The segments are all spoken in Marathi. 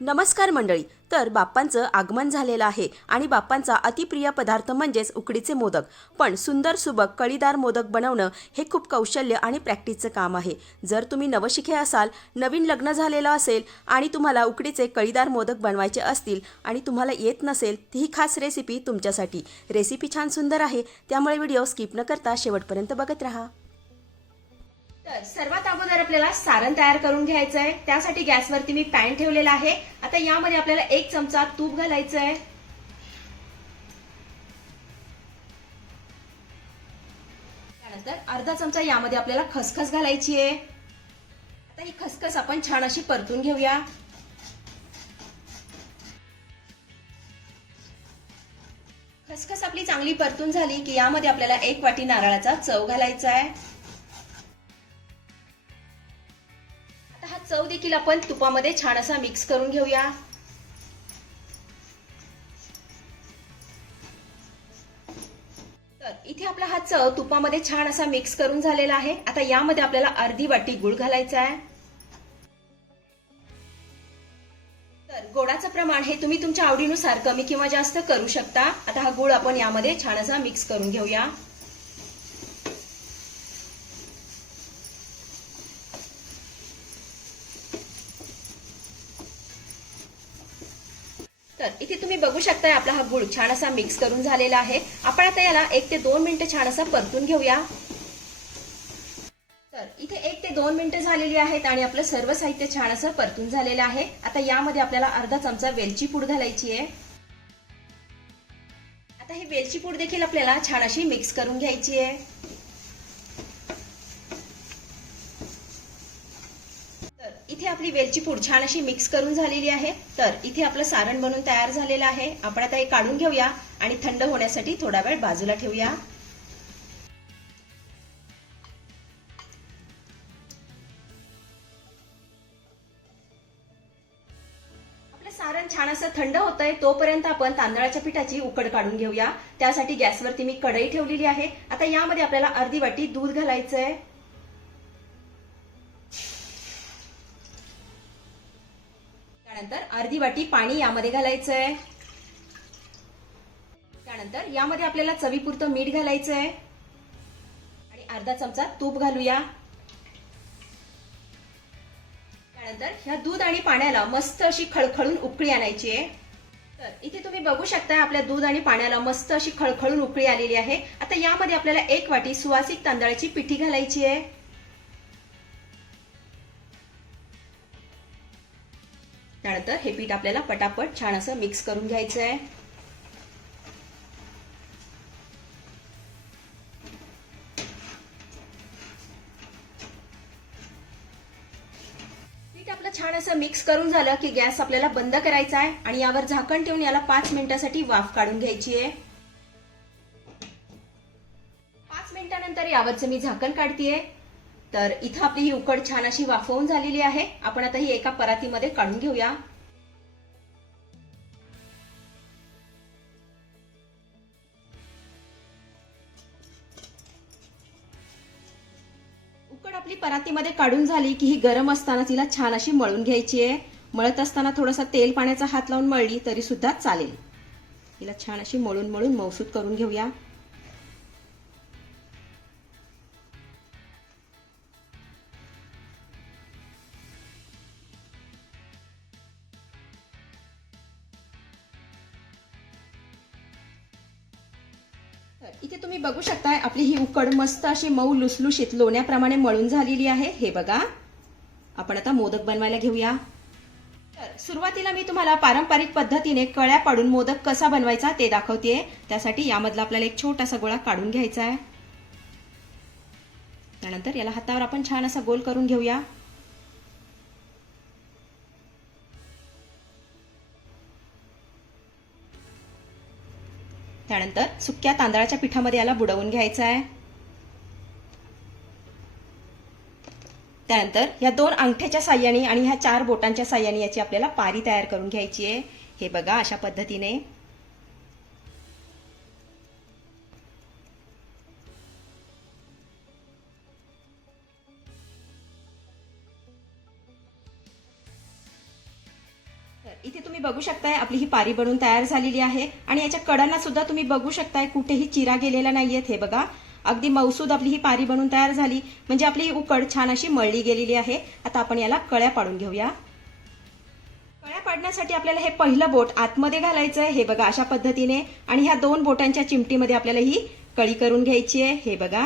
नमस्कार मंडळी. तर बाप्पांचं आगमन झालेलं आहे आणि बाप्पांचा अतिप्रिय पदार्थ म्हणजेच उकडीचे मोदक. पण सुंदर सुबक कळीदार मोदक बनवणं हे खूप कौशल्य आणि प्रॅक्टिसचं काम आहे. जर तुम्ही नवशिखे असाल नवीन लग्न झालेलं असेल आणि तुम्हाला उकडीचे कळीदार मोदक बनवायचे असतील आणि तुम्हाला येत नसेल ती ही खास रेसिपी तुमच्यासाठी. रेसिपी छान सुंदर आहे त्यामुळे व्हिडिओ स्किप न करता शेवटपर्यंत बघत राहा. तर सर्वात अगोदर आपल्याला सारण तयार करून घ्यायचं आहे त्यासाठी गॅसवरती मी पॅन ठेवलेला आहे. आता यामध्ये आपल्याला एक चमचा तूप घालायचं आहे त्यानंतर अर्धा चमचा यामध्ये आपल्याला खसखस घालायची आहे आता ही खसखस आपण छान अशी परतून घेऊया. खसखस आपली चांगली परतून झाली की यामध्ये आपल्याला एक वाटी नारळाचा चव घालायचा आहे चव देखील आपण तुपामध्ये छान असा मिक्स करून घेऊया. तर इथे आपला हा चव तुपामध्ये छान असा मिक्स करून झालेला आहे. आता यामध्ये आपल्याला अर्धी वाटी गुळ घालायचा आहे. तर गोडाचं प्रमाण हे तुम्ही तुमच्या आवडीनुसार कमी किंवा जास्त करू शकता. आता हा गुळ आपण यामध्ये छान असा मिक्स करून घेऊया तर इथे तुम्ही बघू शकताय आपला हा गुळ छान असा मिक्स करून झालेला आहे. आपण आता याला एक ते दोन मिनिटं छान असा परतून घेऊया. तर इथे एक ते दोन मिनिटं झालेली आहेत आणि आपलं सर्व साहित्य छान असं परतून झालेलं आहे. आता यामध्ये आपल्याला अर्धा चमचा वेलची पूड घालायची आहे. आता ही वेलची पूड देखील आपल्याला छान अशी मिक्स करून घ्यायची आहे तर इथे आपली वेलची पूड छान अशी मिक्स करून झालेली आहे. तर इथे आपलं सारण बनून तयार झालेलं आहे. आपण आता हे काढून घेऊया आणि थंड होण्यासाठी थोडा वेळ बाजूला ठेवूया. आपलं सारण छान असं थंड होत आहे तोपर्यंत आपण तांदळाच्या पिठाची उकड काढून घेऊया. त्यासाठी गॅसवरती मी कढई ठेवलेली आहे. आता यामध्ये आपल्याला अर्धी वाटी दूध घालायचं आहे त्यानंतर अर्धी वाटी पाणी यामध्ये घालायचं आहे त्यानंतर यामध्ये आपल्याला चवीपुरतं मीठ घालायचं आहे आणि अर्धा चमचा तूप घालूया. त्यानंतर ह्या दूध आणि पाण्याला मस्त अशी खळखळून उकळी आणायची आहे. तर इथे तुम्ही बघू शकता आपल्या दूध आणि पाण्याला मस्त अशी खळखळून उकळी आलेली आहे. आता यामध्ये आपल्याला एक वाटी सुवासिक तांदळाची पिठी घालायची आहे. त्यानंतर हे पीठ आपल्याला पटापट छान असं मिक्स करून घ्यायचं आहे. पीठ आपलं छान असं मिक्स करून झालं की गॅस आपल्याला बंद करायचा आहे आणि यावर झाकण ठेवून याला पाच मिनिटासाठी वाफ काढून घ्यायची आहे. पाच मिनिटानंतर यावरचं मी झाकण काढतीये. तर इथं आपली ही उकड छान अशी वाफवून झालेली आहे. आपण आता ही एका परातीमध्ये काढून घेऊया. आपली परातीमध्ये काढून झाली की ही गरम असताना तिला छान अशी मळून घ्यायची आहे. मळत असताना थोडासा तेल पाण्याचा हात लावून मळली तरी सुद्धा चालेल. हिला छान अशी मळून मळून मौसूद करून घेऊया. तर इथे तुम्ही बघू शकताय आपली ही उकड मस्त अशी मऊ लुसलुशीत लोण्याप्रमाणे मळून झालेली आहे. हे बघा. आपण आता मोदक बनवायला घेऊया. तर सुरुवातीला मी तुम्हाला पारंपरिक पद्धतीने कळ्या पाडून मोदक कसा बनवायचा ते दाखवतेय. त्यासाठी यामधला आपल्याला एक छोटासा गोळा काढून घ्यायचा आहे. त्यानंतर याला हातावर आपण छान असा गोल करून घेऊया. त्यानंतर सुक्या तांदळाच्या पिठामध्ये याला बुडवून घ्यायचं आहे. त्यानंतर या दोन अंगठ्याच्या साह्याने आणि ह्या चार बोटांच्या साह्याने याची आपल्याला पारी तयार करून घ्यायची आहे. हे बघा अशा पद्धतीने. इथे तुम्ही बघू शकताय आपली ही पारी बनून तयार झालेली आहे. आणि याच्या कडांना सुद्धा तुम्ही बघू शकताय कुठेही चिरा गेलेला नाहीयेत हे बघा. अगदी मौसूद आपली ही पारी बनून तयार झाली. म्हणजे आपली ही उकड छान अशी मळली गेलेली आहे. आता आपण याला कळ्या पाडून घेऊया. कळ्या पाडण्यासाठी आपल्याला हे पहिलं बोट आतमध्ये घालायचं आहे हे बघा अशा पद्धतीने. आणि ह्या दोन बोटांच्या चिमटीमध्ये आपल्याला ही कळी करून घ्यायची आहे हे बघा.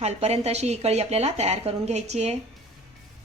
खालपर्यंत अशी ही कळी आपल्याला तयार करून घ्यायची आहे.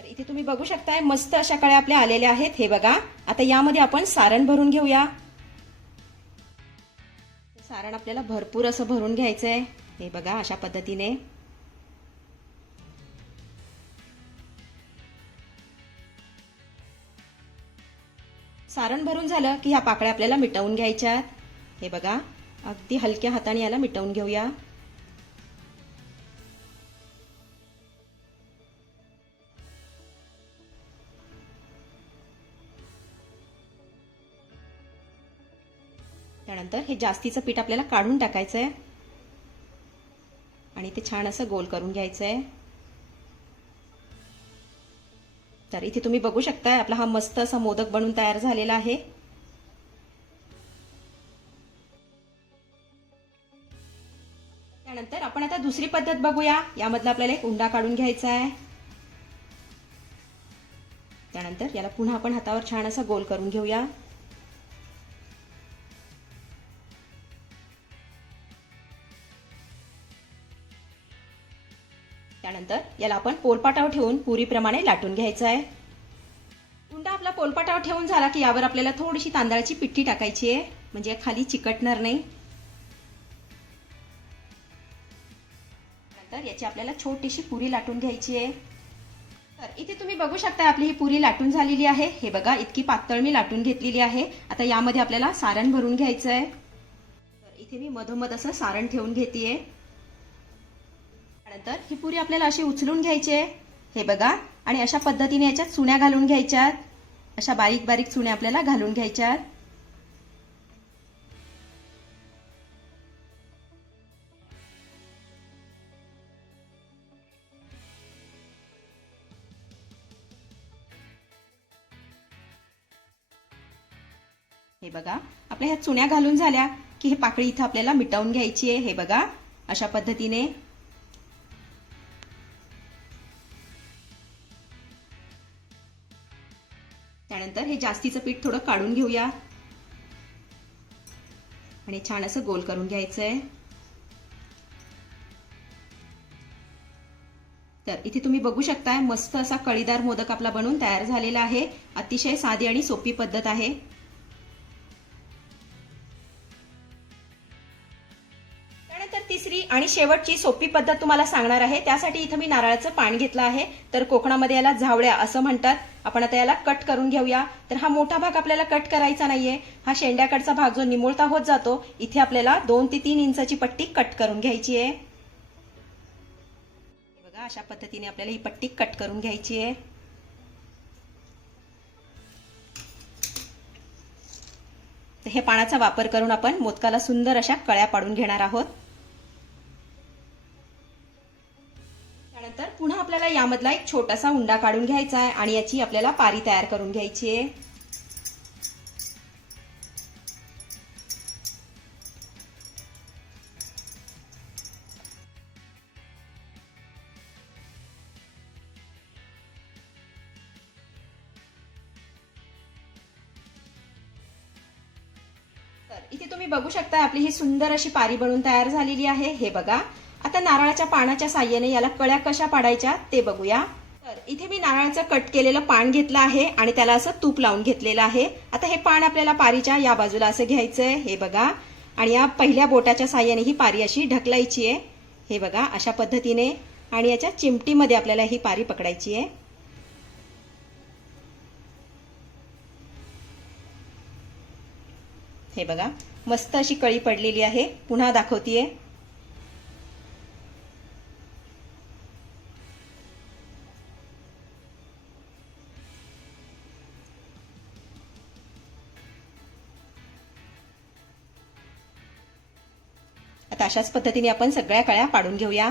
तर इथे तुम्ही बघू शकताय मस्त अशा कळ्या आपल्या आलेल्या आहेत. हे बघा. आता यामध्ये आपण सारण भरून घेऊया. सारण आपल्याला भरपूर असं भरून घ्यायचंय. हे बघा अशा पद्धतीने. सारण भरून झालं की ह्या पाकळ्या आपल्याला मिटवून घ्यायच्या हे बघा. अगदी हलक्या हाताने याला मिटवून घेऊया. त्यानंतर हे जास्तीचं पीठ आपल्याला काढून टाकायचं आहे आणि ते छान असं गोल करून घ्यायचं आहे तर इथे तुम्ही बघू शकताय आपला हा मस्त असा मोदक बनून तयार झालेला आहे. त्यानंतर आपण आता दुसरी पद्धत बघूया. यामधला आपल्याला एक उंडा काढून घ्यायचा आहे त्यानंतर याला पुन्हा आपण हातावर छान असा गोल करून घेऊया. याला आपण पोलपाटावर ठेवून पुरीप्रमाणे लाटून घ्यायचं आहे. उंडा आपला पोलपाटावर ठेवून झाला की यावर आपल्याला थोडीशी तांदळाची पिठी टाकायची आहे. म्हणजे खाली चिकटणार नाही. नंतर याची आपल्याला छोटीशी पुरी लाटून घ्यायची आहे. तर इथे तुम्ही बघू शकता आपली ही पुरी लाटून झालेली आहे. हे बघा इतकी पातळ मी लाटून घेतलेली आहे. आता यामध्ये आपल्याला सारण भरून घ्यायचं आहे तर इथे मी मधोमध असं सारण ठेवून घेतेय. त्यानंतर ही पुरी आपल्याला अशी उचलून घ्यायची आहे. हे बघा. आणि अशा पद्धतीने याच्यात चुण्या घालून घ्यायच्यात. अशा बारीक बारीक चुण्या आपल्याला घालून घ्यायच्यात. हे बघा. आपल्या ह्या चुण्या घालून झाल्या की हे पाकळी इथं आपल्याला मिटवून घ्यायची आहे. हे बघा. अशा पद्धतीने. त्यानंतर हे जास्तीचं पीठ थोडं काढून घेऊया. आणि छान असं गोल करून घ्यायचं आहे तर इथे तुम्ही बघू शकताय मस्त असा कळीदार मोदक आपला बनून तयार झालेला आहे. अतिशय साधी आणि सोपी पद्धत आहे. आणि शेवटची सोपी पद्धत तुम्हाला सांगणार आहे. त्यासाठी इथं मी नारळाचं पान घेतलं आहे. तर कोकणामध्ये याला झावळ्या असं म्हणतात. आपण आता याला कट करून घेऊया. तर हा मोठा भाग आपल्याला कट करायचा नाहीये. हा शेंड्याकडचा भाग जो निमुळता होत जातो इथे आपल्याला दोन ते तीन इंचाची पट्टी कट करून घ्यायची आहे. बघा अशा पद्धतीने आपल्याला ही पट्टी कट करून घ्यायची आहे. हे पानाचा वापर करून आपण मोदकाला सुंदर अशा कळ्या पाडून घेणार आहोत. त्यानंतर पुन्हा आपल्याला यामधला एक छोटासा उंडा काढून घ्यायचा आहे आणि याची आपल्याला पारी तयार करून घ्यायची आहे. तर इथे तुम्ही बघू शकता आपली ही सुंदर अशी पारी बनून तयार झालेली आहे. हे बघा आता नारळाच्या पानाच्या साह्याने याला कळ्या कशा पाडायच्या ते बघूया. तर इथे मी नारळाचं कट केलेलं पान घेतलं आहे आणि त्याला असं तूप लावून घेतलेलं आहे. आता हे पान आपल्याला पारीच्या या बाजूला असं घ्यायचंय. हे बघा. आणि या पहिल्या बोटाच्या साह्याने ही पारी अशी ढकलायची आहे. हे बघा अशा पद्धतीने. आणि याच्या चिमटीमध्ये आपल्याला ही पारी पकडायची आहे. हे बघा मस्त अशी कळी पडलेली आहे. पुन्हा दाखवतीये. अशाच पद्धतीने आपण सगळ्या कळ्या पाडून घेऊया.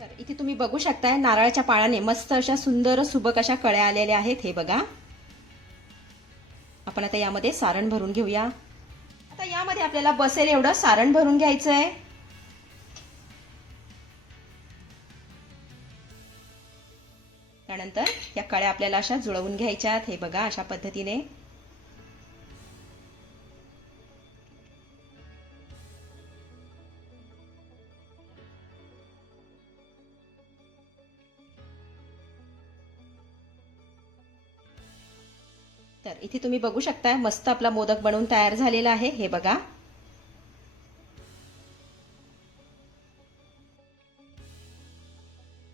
तर इथे तुम्ही बघू शकताय नारळाच्या पाळाने मस्त अशा सुंदर सुबक अशा कळ्या आलेल्या आहेत हे बघा. आपण आता यामध्ये सारण भरून घेऊया. आता आपल्याला बसेल एवढं सारण भरून घ्यायचं आहे त्यानंतर या कळ्या आपल्याला अशा जुळवून घ्यायच्यात. हे बघा अशा पद्धतीने. इथे तुम्ही बघू शकताय मस्त आपला मोदक बनवून तयार झालेला आहे. हे बघा.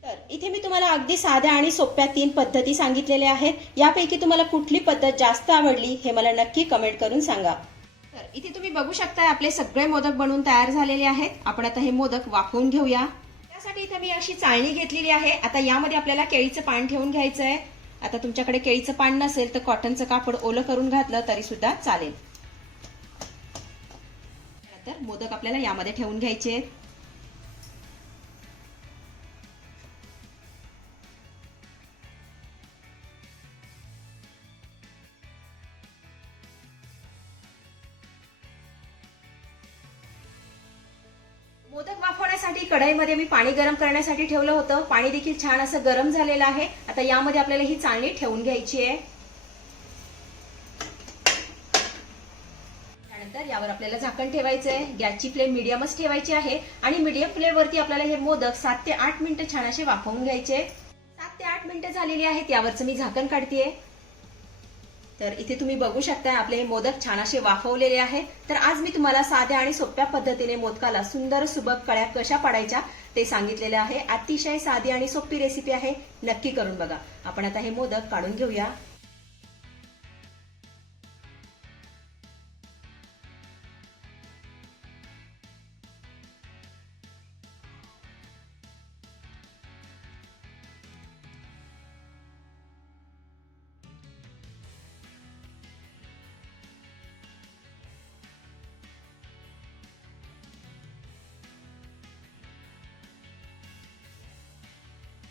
तर इथे मी तुम्हाला अगदी साध्या आणि सोप्या तीन पद्धती सांगितलेल्या आहेत. यापैकी तुम्हाला कुठली पद्धत जास्त आवडली हे मला नक्की कमेंट करून सांगा. तर इथे तुम्ही बघू शकताय आपले सगळे मोदक बनवून तयार झालेले आहेत. आपण आता हे मोदक वाफवून घेऊया. त्यासाठी इथे मी अशी चाळणी घेतलेली आहे. आता यामध्ये आपल्याला केळीचं पान ठेवून घ्यायचं आहे आता तुमच्याकडे केळीचं पान नसेल तर कॉटनचं कापड ओलं करून घातलं तरी सुद्धा चालेल. तर मोदक आपल्याला यामध्ये ठेवून घ्यायचे आहेत. कढईमध्ये मी पाणी गरम करण्यासाठी ठेवलं होतं. पाणी देखील छान असं गरम झालेलं आहे. आता यामध्ये आपल्याला ही चाळणी ठेवून घ्यायची आहे. त्यानंतर यावर आपल्याला झाकण ठेवायचं आहे गॅसची फ्लेम मिडियमच ठेवायची आहे. आणि मिडियम फ्लेमवरती आपल्याला हे मोदक सात ते आठ मिनिटं छान असे वाफवून घ्यायचे. सात ते आठ मिनिटं झालेली आहेत. यावरचं मी झाकण काढतेय. तर इथे तुम्ही बघू शकता आपले हे मोदक छान असे वाफवलेले आहे तर आज मी तुम्हाला साध्या आणि सोप्या पद्धतीने मोदकाला सुंदर सुबक कळ्या कशा पाडायच्या ते सांगितलेले आहे. अतिशय साधी आणि सोपी रेसिपी आहे. नक्की करून बघा. आपण आता हे मोदक काढून घेऊया.